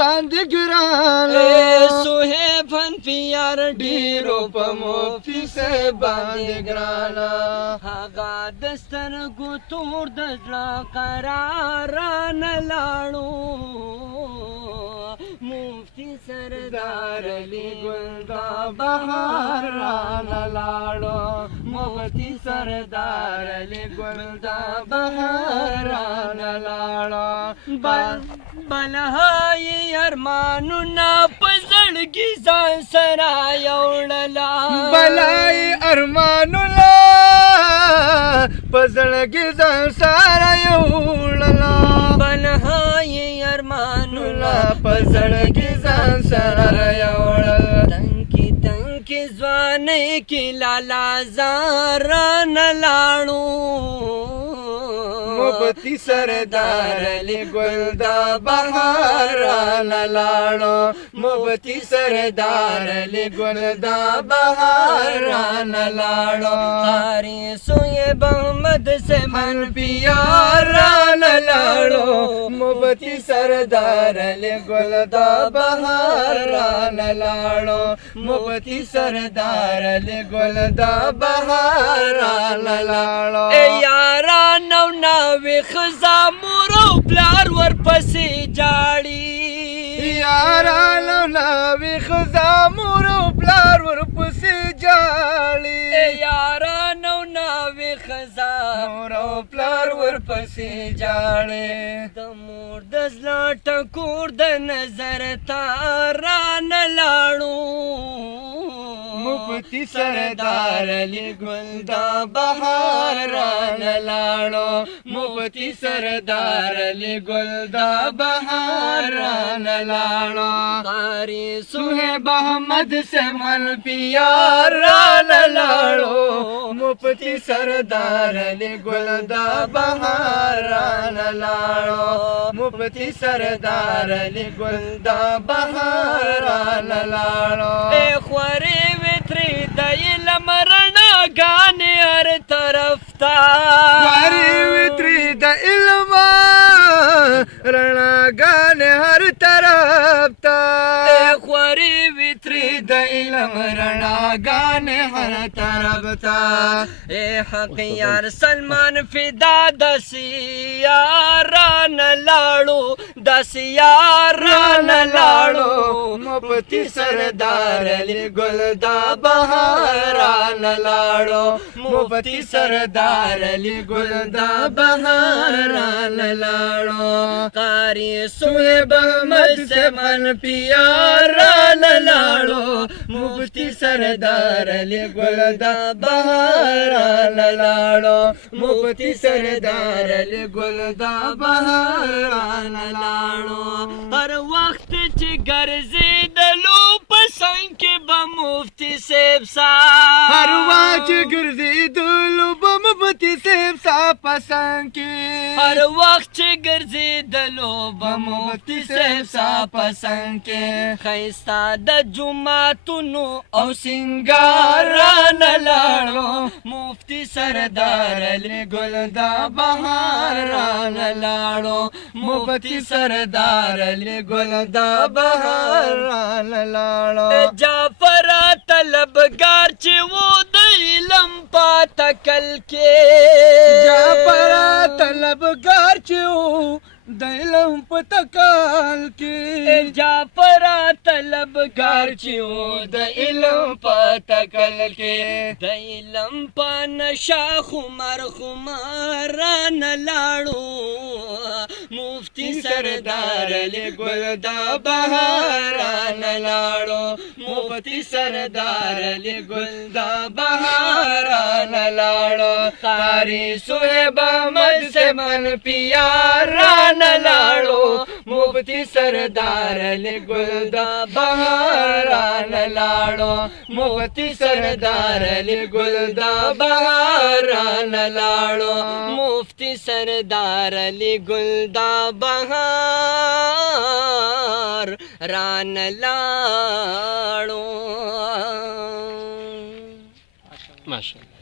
باندې ګران سهیبن پیار ډیرو په مفتی صاحب باندې ګران هغه د سترګو تور د زړه قرار نه لاړو مفتی سردار علی ګل دا بهار رانه لاړو مفتی سردار علی ګل دا بهار رانه لاړو بلهای ارمانونه په زړګي ځان سره یوړله بلای ارمانونه په زړګي ځان سره یوړله بلهای ارمانونه په زړګي ځان سره یوړل تنکی تنکی ځوانۍ کې لالا زار نه لاړو مفتی سردار علی ګل دا بهار رانه لاړو مفتی سردار علی ګل دا بهار رانه لاړو قاری صہیب احمد سے من پیار رانه لاړو مفتی سردار علی ګل دا بهار رانه لاړو مفتی سردار علی ګل دا بهار رانه لاړو اے یارانو ناوی خزا مور او پلار ورپسې جاړي یارانو ناوی خزا مور او پلار ورپسې جاړي یارانو ناوی خزا مور او پلار ورپسې جاړي د مور د زړه ټکور د نظر تارا نه لاړو مفتی سردار علی ګل دا بهار رانه لاړو مفتی سردار علی ګل دا بهار رانه لاړو قاری سہیب احمد سے من پیار رانه لاړو مفتی سردار علی ګل دا بهار رانه لاړو مفتی سردار علی ګل دا بهار رانه لاړو اے خوري وتری د علم رڼا ګانې هر طرف ته خوري وتری د علم رڼا ګانې هر طرف ته اے خوري وتری د علم رڼا ګانې هر طرف ته اے حق یار سلمان فدا داسې یاران لاړو داسې یاران لاړو مفتی سردار علی ګل دا بهار رانه لاړو مفتی سردار علی ګل دا بهار رانه لاړو قاری صہیب احمد سے من پیار رانه لاړو مفتی سردار علی ګل دا بهار رانه لاړو مفتی سردار علی ګل دا بهار رانه لاړو هر وخت چې ګرځېدلو په څنګ کې به مفتی صاحب صاحب هر وخت چې ګرځېدلو به مفتی صاحب صاحب په څنګ کې هر وخت چې ګرځېدلو به مفتی صاحب صاحب په څنګ کې ښایسته د جوماتونو او سنگار رانه لاړو مفتی سردار علی ګل دا بهار رانه لاړو مفتی سردار علی ګل دا بهار رانه لاړو جعفر طلبګار چې و د علم په تکل کې جعفر طلبګار چې و د علم په تکل کې جعفر طلبګار چې و د علم په تکل کې د علم په نشه خمار رانه لاړو مفتی سردار علی ګل دا بهار رانه لاړو مفتی سردار علی ګل دا بهار رانه لاړو قاری صہیب احمد سے من پیار رانه لاړو مفتی سردار علی ګل دا بهار رانه لاړو مفتی سردار علی ګل دا بهار رانه لاړو مفتی سردار علی ګل دا بهار رانه لاړو ماشاءالله